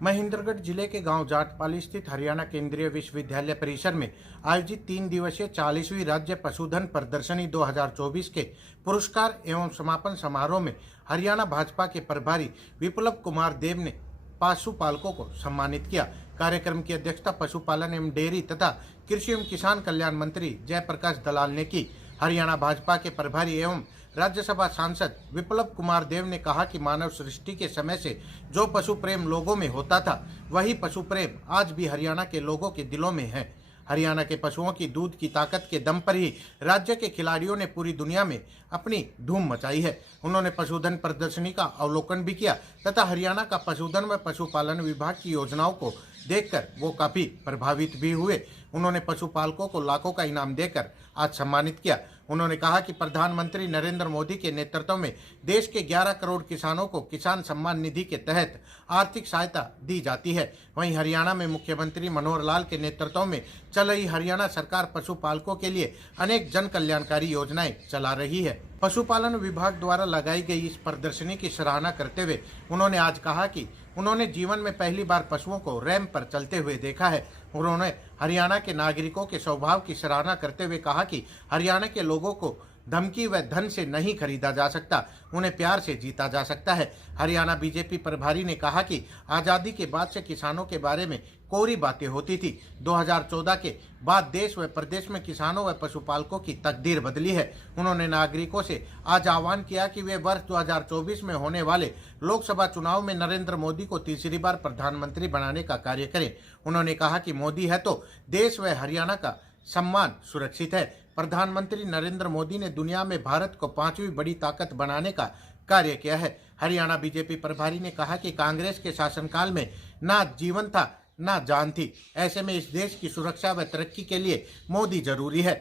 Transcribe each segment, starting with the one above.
महेंद्रगढ़ जिले के गांव जाटपाली स्थित हरियाणा केंद्रीय विश्वविद्यालय परिसर में आयोजित 3 दिवसीय 40वीं राज्य पशुधन प्रदर्शनी 2024 के पुरस्कार एवं समापन समारोह में हरियाणा भाजपा के प्रभारी विप्लव कुमार देव ने पशुपालकों को सम्मानित किया। कार्यक्रम की अध्यक्षता पशुपालन एवं डेयरी तथा कृषि एवं किसान कल्याण मंत्री जयप्रकाश दलाल ने की। हरियाणा भाजपा के प्रभारी एवं राज्यसभा सांसद विप्लव कुमार देव ने कहा कि मानव सृष्टि के समय से जो पशु प्रेम लोगों में होता था, वही पशु प्रेम आज भी हरियाणा के लोगों के दिलों में है। हरियाणा के पशुओं की दूध की ताकत के दम पर ही राज्य के खिलाड़ियों ने पूरी दुनिया में अपनी धूम मचाई है। उन्होंने पशुधन प्रदर्शनी का अवलोकन भी किया तथा हरियाणा का पशुधन व पशुपालन विभाग की योजनाओं को देखकर वो काफी प्रभावित भी हुए। उन्होंने पशुपालकों को लाखों का इनाम देकर आज सम्मानित किया। उन्होंने कहा कि प्रधानमंत्री नरेंद्र मोदी के नेतृत्व में देश के 11 करोड़ किसानों को किसान सम्मान निधि के तहत आर्थिक सहायता दी जाती है। वहीं हरियाणा में मुख्यमंत्री मनोहर लाल के नेतृत्व में चल रही हरियाणा सरकार पशुपालकों के लिए अनेक जन कल्याणकारी योजनाएं चला रही है। पशुपालन विभाग द्वारा लगाई गई इस प्रदर्शनी की सराहना करते हुए उन्होंने आज कहा कि उन्होंने जीवन में पहली बार पशुओं को रैंप पर चलते हुए देखा है। उन्होंने हरियाणा के नागरिकों के स्वभाव की सराहना करते हुए कहा कि हरियाणा के लोगों को धमकी व धन से नहीं खरीदा जा सकता, उन्हें प्यार से जीता जा सकता है। हरियाणा बीजेपी प्रभारी ने कहा कि आज़ादी के बाद से किसानों के बारे में कोरी बातें होती थी। 2014 के बाद देश व प्रदेश में किसानों व पशुपालकों की तकदीर बदली है। उन्होंने नागरिकों से आज आह्वान किया कि वे वर्ष 2024 में होने वाले लोकसभा चुनाव में नरेंद्र मोदी को तीसरी बार प्रधानमंत्री बनाने का कार्य करें। उन्होंने कहा कि मोदी है तो देश व हरियाणा का सम्मान सुरक्षित है। प्रधानमंत्री नरेंद्र मोदी ने दुनिया में भारत को 5वीं बड़ी ताकत बनाने का कार्य किया है। हरियाणा बीजेपी प्रभारी ने कहा कि कांग्रेस के शासनकाल में ना जीवन था ना जान थी। ऐसे में इस देश की सुरक्षा व तरक्की के लिए मोदी जरूरी है।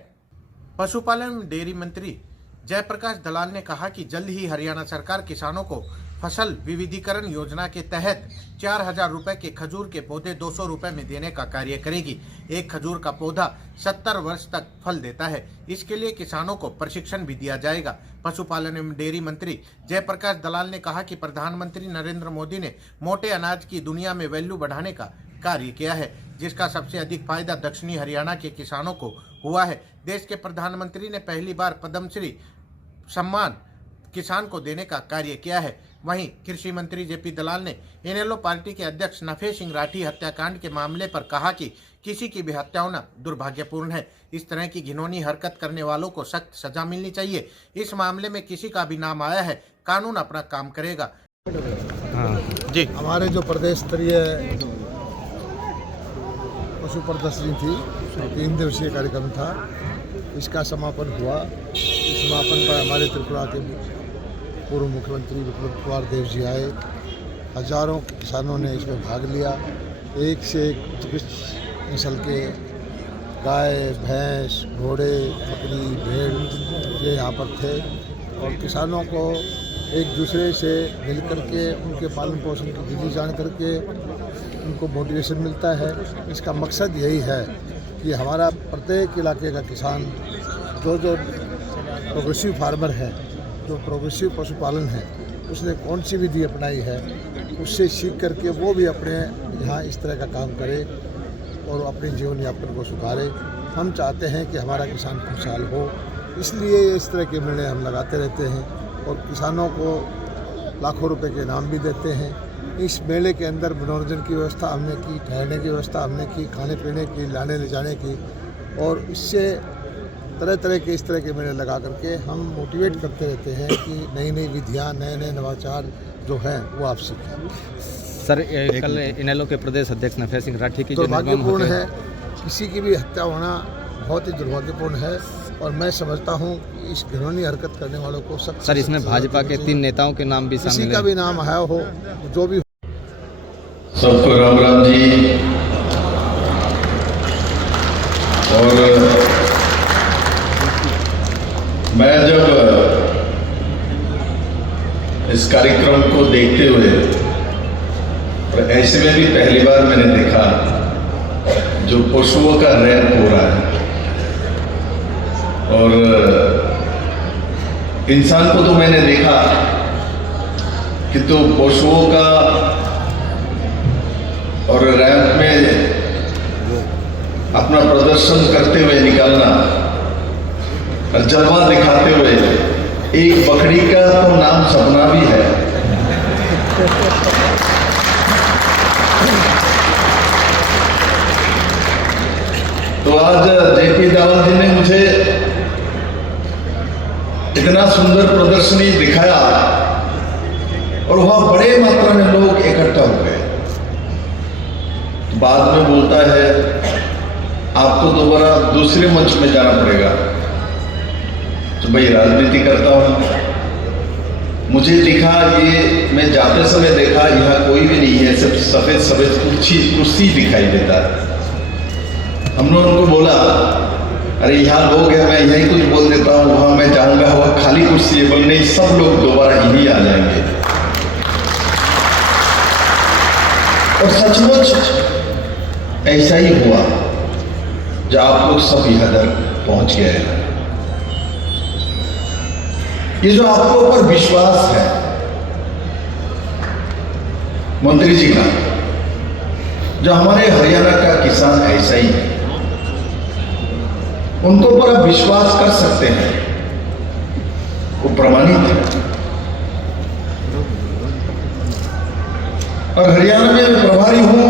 पशुपालन एवं डेयरी मंत्री जयप्रकाश दलाल ने कहा कि जल्द ही हरियाणा सरकार किसानों को फसल विविधीकरण योजना के तहत 4000 रुपए के खजूर के पौधे 200 रुपए में देने का कार्य करेगी। एक खजूर का पौधा 70 वर्ष तक फल देता है। इसके लिए किसानों को प्रशिक्षण भी दिया जाएगा। पशुपालन एवं डेयरी मंत्री जयप्रकाश दलाल ने कहा कि प्रधानमंत्री नरेंद्र मोदी ने मोटे अनाज की दुनिया में वैल्यू बढ़ाने का कार्य किया है, जिसका सबसे अधिक फायदा दक्षिणी हरियाणा के किसानों को हुआ है। देश के प्रधानमंत्री ने पहली बार पद्मश्री सम्मान किसान को देने का कार्य किया है। वहीं कृषि मंत्री जेपी दलाल ने इनेलो पार्टी के अध्यक्ष नफे सिंह राठी हत्याकांड के मामले पर कहा कि किसी की भी हत्या होना दुर्भाग्यपूर्ण है। इस तरह की घिनौनी हरकत करने वालों को सख्त सजा मिलनी चाहिए। इस मामले में किसी का भी नाम आया है, कानून अपना काम करेगा। जी, हमारे जो प्रदेश स्तरीय पशु प्रदर्शनी थी, 3 दिवसीय कार्यक्रम था, इसका समापन हुआ। इस समापन पर हमारे त्रिपुरा के पूर्व मुख्यमंत्री विप्लव कुमार देव जी आए। हजारों किसानों ने इसमें भाग लिया। एक से एक उत्कृष्ट नस्ल के गाय, भैंस, घोड़े, बकरी, भेड़ ये यहाँ पर थे और किसानों को एक दूसरे से मिल करके उनके पालन पोषण की विधि जान करके उनको मोटिवेशन मिलता है। इसका मकसद यही है कि हमारा प्रत्येक इलाके का किसान जो प्रोग्रेसिव फार्मर है, जो प्रोग्रेसिव पशुपालन है, उसने कौन सी विधि अपनाई है, उससे सीख करके वो भी अपने यहाँ इस तरह का काम करे और अपने जीवन यापन को सुधारे। हम चाहते हैं कि हमारा किसान खुशहाल हो, इसलिए इस तरह के निर्णय हम लगाते रहते हैं और किसानों को लाखों रुपए के इनाम भी देते हैं। इस मेले के अंदर मनोरंजन की व्यवस्था हमने की, ठहरने की व्यवस्था हमने की, खाने पीने की, लाने ले जाने की, और इससे तरह तरह के इस तरह के मेले लगा करके हम मोटिवेट करते रहते हैं कि नई नई विधियाँ, नए नए नवाचार जो हैं वो आप सीखें। सर, कल इनेलो के प्रदेश अध्यक्ष नफे सिंह राठी की दुर्भाग्यपूर्ण है, किसी की भी हत्या होना बहुत ही दुर्भाग्यपूर्ण है और मैं समझता हूँ कि इस घिनौनी हरकत करने वालों को सख्त। सर, इसमें भाजपा के 3 नेताओं के नाम भी शामिल हैं। किसी का भी नाम आया हो, जो भी। सबको राम राम जी। और मैं जब इस कार्यक्रम को देखते हुए, और ऐसे में भी पहली बार मैंने देखा जो पशुओं का रैंप हो रहा है, और इंसान को तो मैंने देखा कि तो पशुओं का और रैंप में अपना प्रदर्शन करते हुए निकलना और जलवा दिखाते हुए, एक बकरी का तो नाम सपना भी है। तो आज जेपी दावल जी ने मुझे इतना सुंदर प्रदर्शनी दिखाया और वहां बड़े मात्रा में लोग इकट्ठा हो गए। बाद में बोलता है आपको दोबारा दूसरे मंच में जाना पड़ेगा। तो भाई राजनीति करता हूं, मुझे दिखा, ये मैं जाते समय देखा यहाँ कोई भी नहीं है, सिर्फ सफेद सफेद कुर्सी दिखाई देता है। हमने उनको बोला अरे यहाँ लोग हैं, मैं यही कुछ बोल देता हूँ, वहां मैं जाऊंगा वह खाली कुर्सी है। बोल नहीं, सब लोग दोबारा यही आ जाएंगे। और सचमुच ऐसा ही हुआ जब आप लोग सब यहाँ तक पहुंच गए। ये जो आपके ऊपर विश्वास है मंत्री जी का, जो हमारे हरियाणा का किसान ऐसा ही है, उनको ऊपर आप विश्वास कर सकते हैं, वो प्रमाणित है। और हरियाणा में मैं प्रभारी हूं,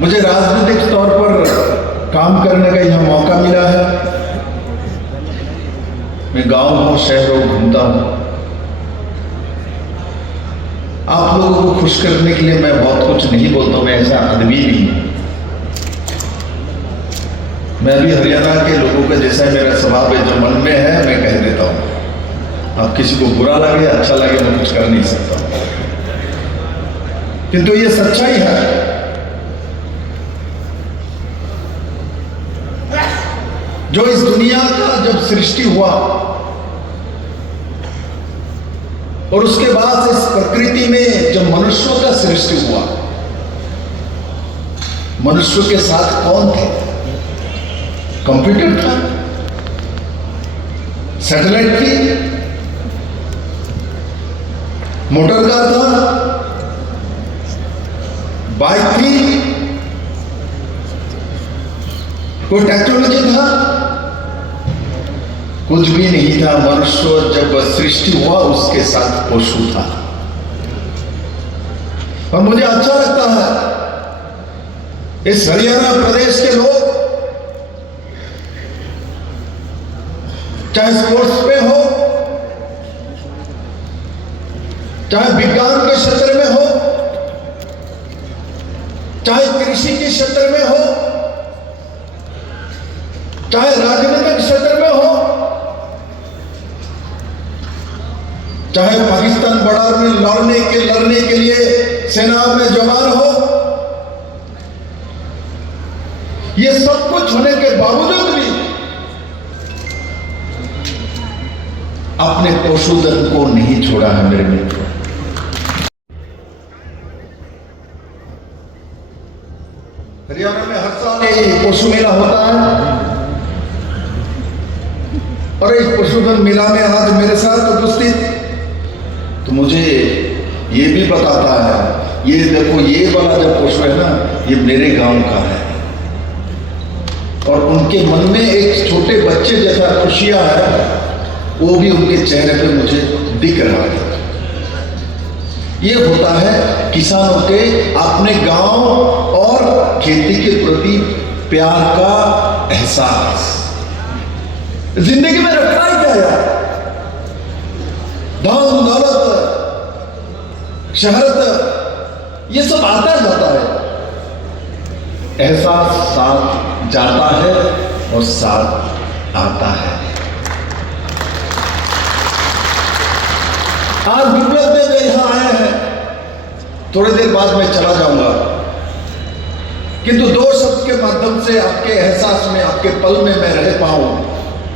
मुझे राजनीतिक तौर पर काम करने का यहां मौका मिला है। मैं गांव हूं, शहरों घूमता हूं। आप लोगों को खुश करने के लिए मैं बहुत कुछ नहीं बोलता हूं, मैं ऐसा आदमी नहीं हूं। मैं भी हरियाणा के लोगों का जैसा मेरा स्वभाव है, जो मन में है मैं कह देता हूं। अब किसी को बुरा लगे अच्छा लगे मैं कुछ कर नहीं सकता, किंतु ये सच्चाई है। जो इस दुनिया का जब सृष्टि हुआ और उसके बाद इस प्रकृति में जब मनुष्यों का सृष्टि हुआ, मनुष्यों के साथ कौन थे? कंप्यूटर था, सैटेलाइट थी, मोटर कार था, बाइक थी, कोई टेक्नोलॉजी था? कुछ भी नहीं था। मनुष्य जब सृष्टि हुआ उसके साथ पशु था। और मुझे अच्छा लगता है इस हरियाणा प्रदेश के लोग, चाहे स्पोर्ट्स पे हो, चाहे विज्ञान के क्षेत्र में हो, चाहे कृषि के क्षेत्र में हो, चाहे राजनीतिक क्षेत्र में हो, चाहे पाकिस्तान बॉर्डर में लड़ने के लिए सेना में जवान हो, ये सब कुछ होने के बावजूद भी अपने पशुधन को नहीं छोड़ा है मेरे मित्रों। हरियाणा में हर साल एक पशु मेला होता है और इस पशुधन मेला में आज मेरे साथ उपस्थित तो मुझे ये भी बताता है, ये देखो ये वाला जब पशु है ना, ये मेरे गांव का है। और उनके मन में एक छोटे बच्चे जैसा खुशियां है, वो भी उनके चेहरे पे मुझे दिख रहा है। ये होता है किसानों के अपने गांव और खेती के प्रति प्यार का एहसास। जिंदगी में रखा ही क्या यार, धन दौलत शहरत ये सब आता जाता है, एहसास साथ जाता है और साथ आता है। आज विप्लव देव यहां आए हैं, थोड़ी देर बाद मैं चला जाऊंगा, किंतु दो शब्द के माध्यम से आपके एहसास में, आपके पल में मैं रह पाऊं,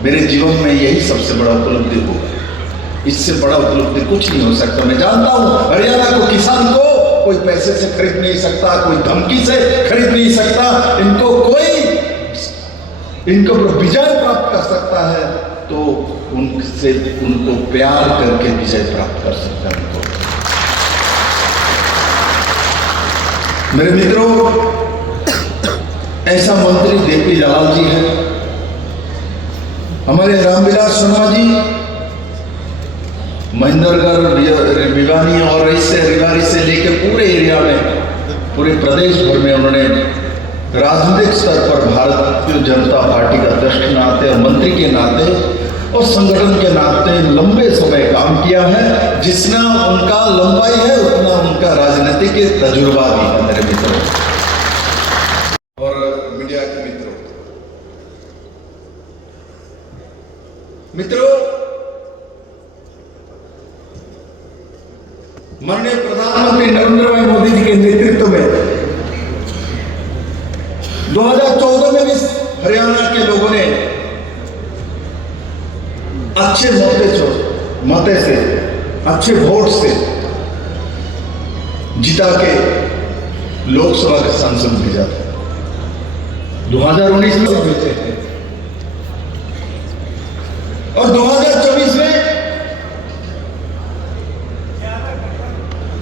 मेरे जीवन में यही सबसे बड़ा उपलब्धि होगा। इससे बड़ा उपलब्धि कुछ नहीं हो सकता। मैं जानता हूं हरियाणा को, किसान को कोई पैसे से खरीद नहीं सकता, कोई धमकी से खरीद नहीं सकता। इनको विजय प्राप्त कर सकता है तो उनको प्यार करके विजय प्राप्त कर सकता है। मेरे मित्रों, ऐसा मंत्री देपी लाल जी है, हमारे रामविलास शर्मा जी, महेंद्रगढ़, भिवानी और इससे रिवारी से लेकर पूरे एरिया में, पूरे प्रदेश भर में उन्होंने राजनीतिक स्तर पर भारतीय जनता पार्टी का अध्यक्ष के नाते और मंत्री के नाते और संगठन के नाते लंबे समय काम किया है। जितना उनका लंबाई है उतना उनका राजनीतिक तजुर्बा भी है मेरे मित्रों और मीडिया के मित्रों। माननीय प्रधानमंत्री नरेंद्र भाई मोदी जी के नेतृत्व में 2014 में भी हरियाणा के लोगों ने अच्छे मते से, अच्छे वोट से जिता के लोकसभा के सांसद भेजा था। 2019 में भेजे हैं और 2024 में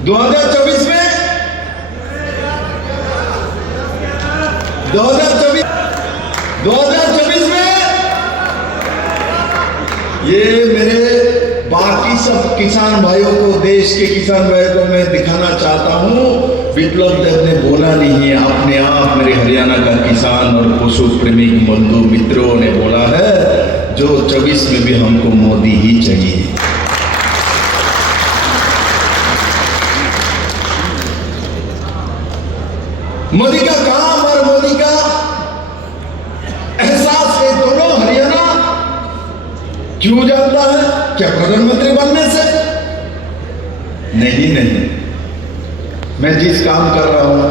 2024 में ये मेरे बाकी सब किसान भाइयों को, देश के किसान भाइयों को मैं दिखाना चाहता हूं, विप्लव देव ने बोला नहीं है, अपने आप मेरे हरियाणा का किसान और पशु प्रेमी बंधु मित्रों ने बोला है, जो 24 में भी हमको मोदी ही चाहिए। मोदी का काम और मोदी का एहसास है दोनों हरियाणा क्यों जानता है? क्या प्रधानमंत्री बनने से? नहीं, मैं जिस काम कर रहा हूं,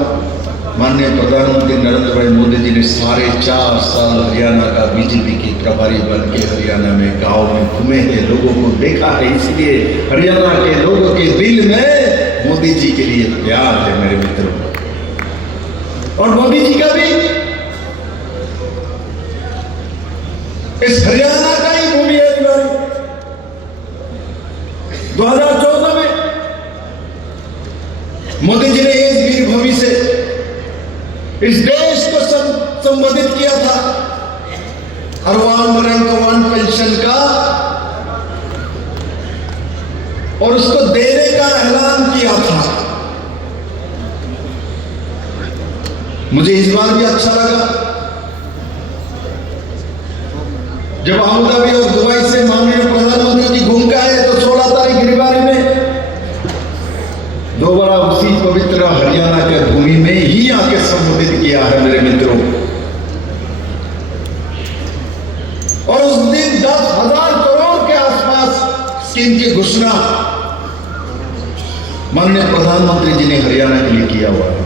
माननीय प्रधानमंत्री नरेंद्र भाई मोदी जी ने 4.5 साल हरियाणा का बीजेपी के प्रभारी बन के हरियाणा में गांव में घूमे हैं, लोगों को देखा है, इसलिए हरियाणा के लोगों के दिल में मोदी जी के लिए प्यार है मेरे मित्रों। और मोदी जी का भी इस हरियाणा का ही भूमि है। 2014 में मोदी जी ने इस वीर भूमि से इस देश को संबोधित किया था और रैंक 1 पेंशन का और उसको देने का ऐलान किया था। मुझे इस बार भी अच्छा लगा जब अबुधाबी और दुबई से माननीय प्रधानमंत्री जी घूम के आए तो 16 तारीख रिवारी में दोबारा उसी पवित्र हरियाणा के भूमि में ही आके संबोधित किया है मेरे मित्रों। और उस दिन 10,000 करोड़ के आसपास स्कीम की घोषणा माननीय प्रधानमंत्री जी ने हरियाणा के लिए किया हुआ है।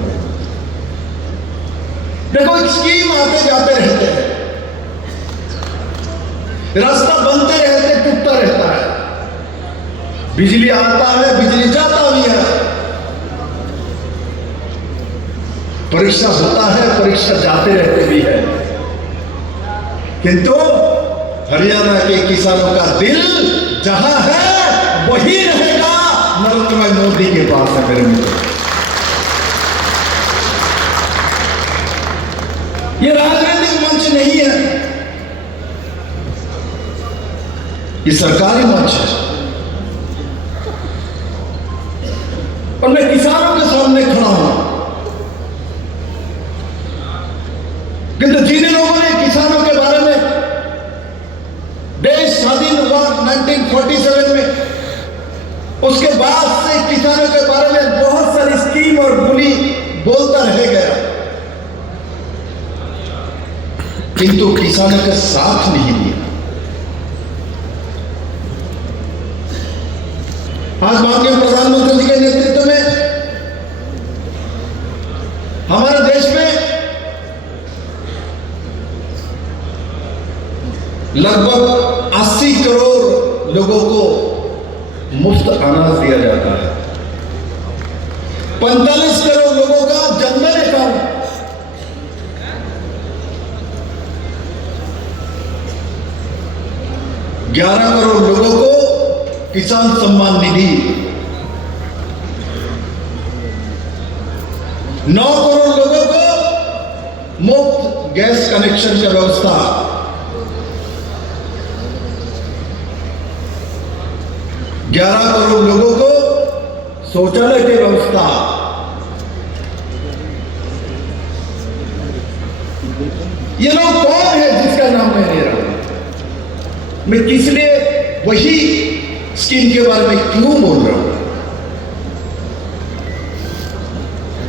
देखो, स्कीम आते जाते रहते हैं, रास्ता बनते रहते, टूटता रहता है, बिजली आता है, बिजली जाता भी है, परीक्षा होता है, परीक्षा जाते रहते भी है, किंतु हरियाणा के किसानों का दिल जहां है वही रहेगा, नरेंद्र भाई मोदी के पास है मेरे मित्र। ये राजनीतिक मंच नहीं है, ये सरकारी मंच है। और मैं किसानों के सामने खड़ा हूं, किंतु जिन लोगों ने किसानों के बारे में, देश स्वाधीन हुआ 1947 में, उसके बाद से किसानों के बारे में बहुत सारी स्कीम और बोली बोलता रह गया, किंतु किसानों का साथ नहीं दिया। आज माननीय प्रधानमंत्री जी के नेतृत्व में हमारे देश में लगभग 80 करोड़ लोगों को मुफ्त अनाज दिया जाता है। 45 करोड़ लोगों का जनधन अकाउंट, 11 करोड़ लोगों को किसान सम्मान निधि, 9 करोड़ लोगों को मुफ्त गैस कनेक्शन की व्यवस्था, 11 करोड़ लोगों को शौचालय की व्यवस्था, ये लोग कौन है जिसका नाम मैं ले रहा हूं? मैं किस लिए वही स्कीम के बारे में क्यों बोल रहा हूं?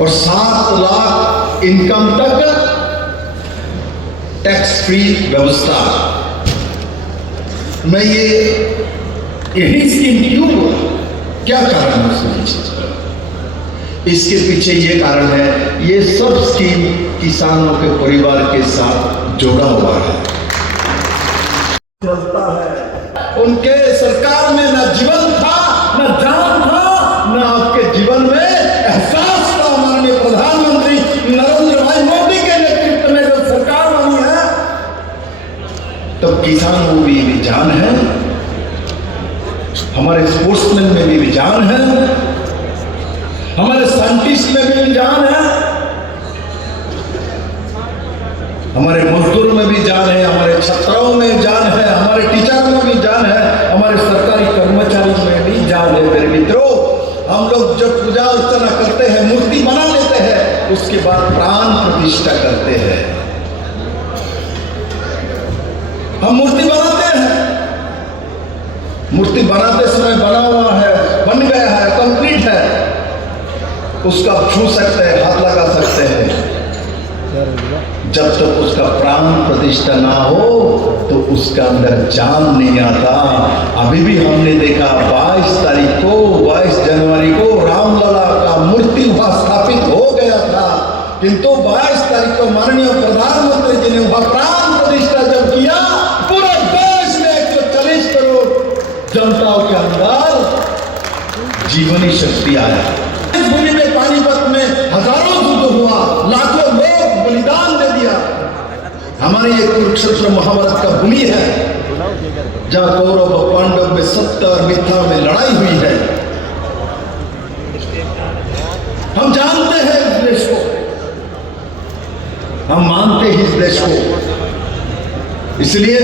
और 7 लाख इनकम तक टैक्स फ्री व्यवस्था, मैं यही स्कीम क्यों बोला? क्या कारण है उसके पीछे? इसके पीछे ये कारण है, ये सब स्कीम किसानों के परिवार के साथ जोड़ा हुआ है, चलता है। उनके सरकार में न जीवन था, न जान था, न आपके जीवन में एहसास था। माननीय प्रधानमंत्री नरेंद्र भाई मोदी के नेतृत्व में जो सरकार बनी है, तब किसानों में भी जान है, हमारे स्पोर्ट्समैन में भी जान है, हमारे साइंटिस्ट में भी जान है, हमारे मजदूरों में भी जान है, हमारे छात्राओं में जान है, हमारे टीचरों में भी जान है, हमारे सरकारी कर्मचारियों में भी जान है। मेरे मित्रों, हम लोग जब पूजा अर्चना करते हैं, मूर्ति बना लेते हैं, उसके बाद प्राण प्रतिष्ठा करते हैं। हम मूर्ति बनाते हैं, मूर्ति बनाते समय बना हुआ है, बन गया है, कंप्लीट है, उसका छू सकते हैं, हाथ लगा सकते हैं। जब तक उसका प्राण प्रतिष्ठा ना हो तो उसका अंदर जान नहीं आता। अभी भी हमने देखा 22 जनवरी को रामलला का मूर्ति वहां स्थापित हो गया था, किंतु 22 तारीख को माननीय प्रधानमंत्री जी ने वहां प्राण प्रतिष्ठा जब किया, पूरे देश में 140 करोड़ जनताओं के अंदर जीवनी शक्ति आया। इस भूमि में पानीपत में हजारों युद्ध हुआ, लाखों लोग बलिदान दे दिया। हमारी ये कुरुक्षेत्र महाभारत का भूमि है, जहां कौरव और पांडव में 70 मिथ्या में लड़ाई हुई है। हम जानते हैं इस देश को, हम मानते हैं इस देश को। इसलिए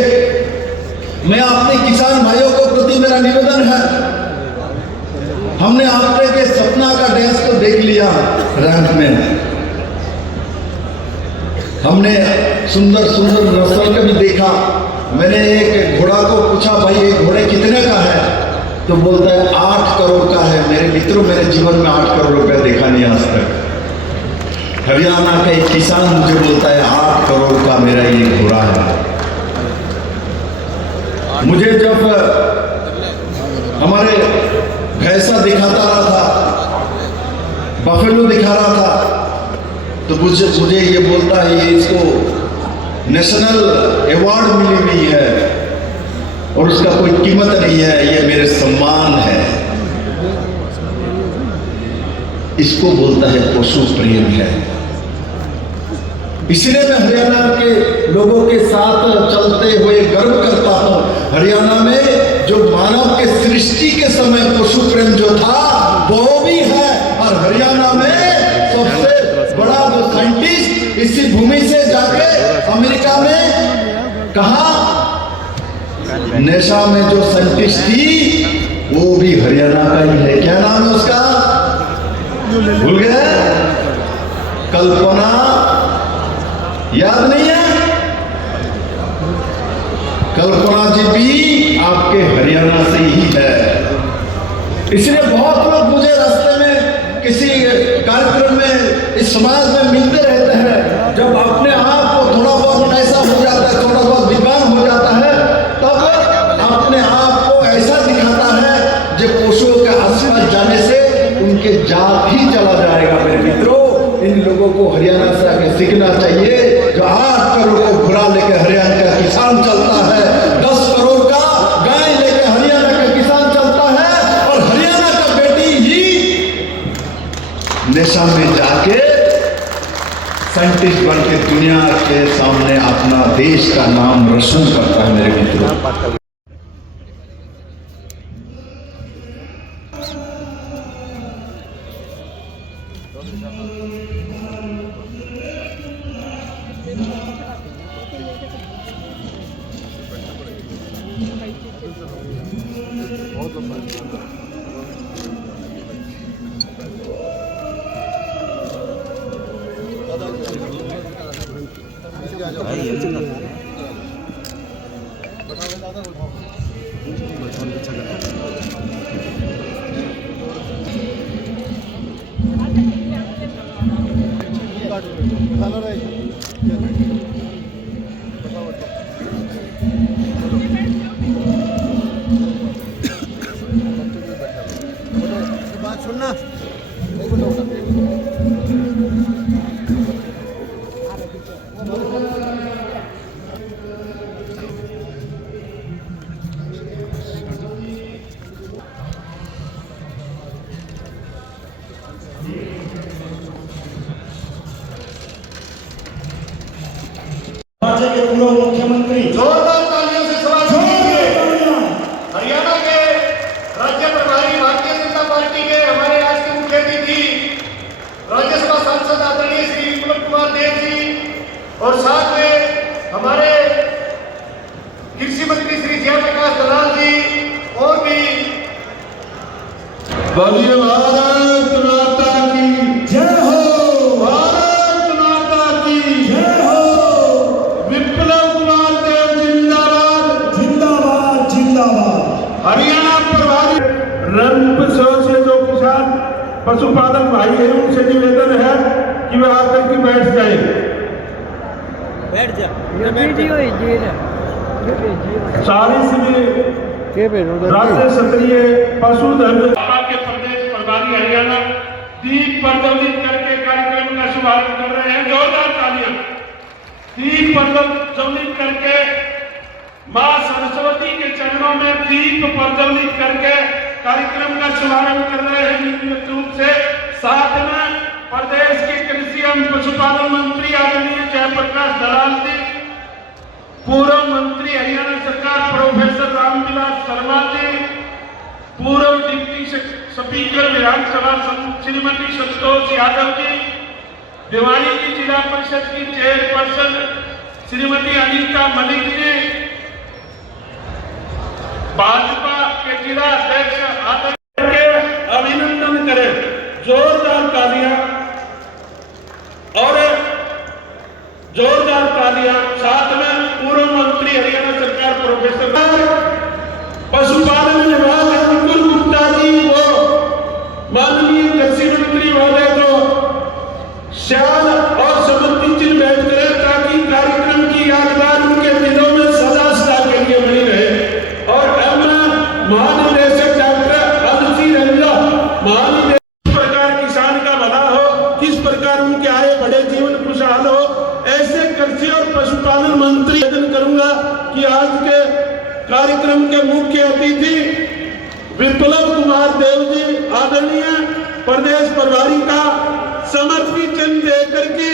मैं अपने किसान भाइयों को प्रति मेरा निवेदन है, हमने आपने के सपना का डैंस को देख लिया रैंक में, हमने सुंदर सुंदर नस्ल का भी देखा। मैंने एक घोड़ा को पूछा, भाई ये घोड़े कितने का है? तो बोलता है 8 करोड़ का है। मेरे मित्रों, मेरे जीवन में 8 करोड़ रुपया देखा नहीं आज तक। हरियाणा का एक किसान मुझे बोलता है 8 करोड़ का मेरा ये घोड़ा है। मुझे जब हमारे भैंसा दिखाता रहा था, बफेलो दिखा रहा था, तो मुझे ये बोलता है ये इसको नेशनल अवार्ड मिली हुई है और उसका कोई कीमत नहीं है, ये मेरे सम्मान है। इसको बोलता है पशु प्रेम है। इसलिए मैं हरियाणा के लोगों के साथ चलते हुए गर्व करता हूं। हरियाणा में जो मानव के सृष्टि के समय पशु प्रेम जो था वो भी है, और हरियाणा में सबसे बड़ा जो साइंटिस्ट इसी भूमि से जाके अमेरिका में कहा, नेशा में जो साइंटिस्ट थी वो भी हरियाणा का ही है। क्या नाम है उसका? भूल गए? कल्पना, याद नहीं है? कल्पना जी भी आपके हरियाणा से ही है। इसलिए बहुत लोग मुझे रास्ते में किसी कार्यक्रम में इस समाज में मिलते रहते हैं। जब अपने आप को थोड़ा बहुत ऐसा हो जाता है, थोड़ा बहुत विद्वान हो जाता है, तब अपने आप को ऐसा दिखाता है जो पशुओं के आसपास जाने से उनके जात ही चला जाएगा। मेरे मित्रों, इन लोगों को हरियाणा से आके सीखना चाहिए। जो 8 करोड़ को घुरा लेके हरियाणा का किसान चलता है, 10 करोड़ का गाय लेके हरियाणा का किसान चलता है, और हरियाणा का बेटी ही नेशा में जाके साइंटिस्ट बन के दुनिया के सामने अपना देश का नाम रोशन करता है। मेरे मित्रों, बात सुनना राज्य के पूर्व मुख्यमंत्री जोरदार तालियों से स्वागत कीजिए। हरियाणा के राज्य प्रभारी भारतीय जनता पार्टी के हमारे आज के मुख्य अतिथि राज्यसभा सांसद आदरणीय श्री विप्लव कुमार देव जी और साथ में हमारे कृषि मंत्री श्री जयप्रकाश दलाल जी और भी बोलिए भारत माता की जय हो, भारत माता की जय हो, विप्लव कुमार देव जिंदाबाद जिंदाबाद जिंदाबाद। हरियाणा प्रभारी रंप से जो किसान पशुपालक भाई है उनसे निवेदन है कि वे आकर के बैठ जाए। राज्य स्तरीय पशुधन विभाग के प्रदेश प्रभारी हरियाणा दीप प्रज्वलित करके कार्यक्रम का शुभारंभ कर रहे हैं। जोरदार तालियां। दीप प्रज्वलित करके मां सरस्वती के चरणों में दीप प्रज्वलित करके कार्यक्रम का शुभारंभ कर रहे हैं नियमित रूप से। साथ में प्रदेश के कृषि एवं पशुपालन मंत्री आदरणीय जयप्रकाश दलाल जी, पूर्व मंत्री हरियाणा सरकार प्रोफेसर रामविलास शर्मा जी, पूर्व डिप्टी स्पीकर विधानसभा श्रीमती संतोष यादव जी, भिवानी की जिला परिषद की चेयरपर्सन श्रीमती अनीता मलिक जी, भाजपा के जिला अध्यक्ष आदर के अभिनंदन करें। जोरदार तालियां और जोरदार तालियां। साथ में पूर्व मंत्री हरियाणा सरकार प्रोफेसर पशुपालन विभाग अनुकूल गुप्ता जी वो माननीय कृषि मंत्री महोदय को शाल और समर्पित चिन्ह भेंट करें ताकि कार्यक्रम की यादगार उनके दिलों में सदा सदा के लिए बनी रहे। और महानिदेशक डॉक्टर अदसी रंजा महानिदेशक किसान का भला हो, किस प्रकार उनके आए बड़े जीवन खुशहाल हो, ऐसे कृषि और पशुपालन मंत्री निवेदन करूंगा कि आज के कार्यक्रम के मुख्य अतिथि विप्लव कुमार देव जी आदरणीय प्रदेश प्रभारी का समर्पित चिन्ह देकर के